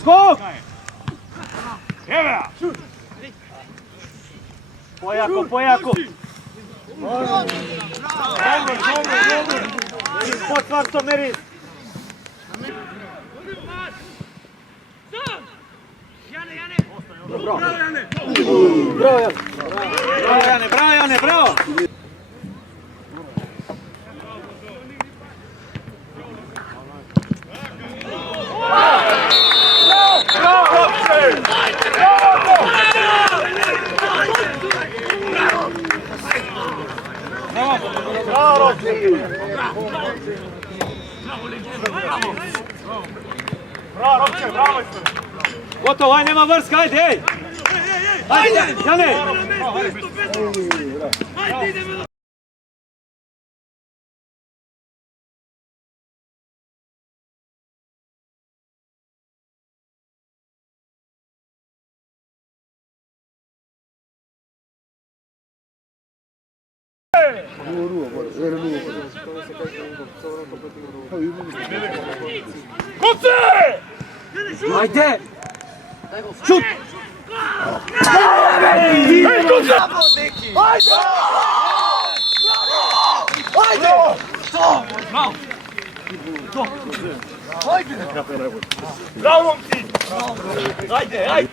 Skok! Pojako, pojako! Dobro. Ispod svakom meri! Bravo Jane! Bravo Jane, bravo! Bravo, Robče, bravo! Gotovo, aj nema vrska, ajde, ej! Ajde, Jane! Ajde! Šut! Bravo, momci! Ajde, ajde!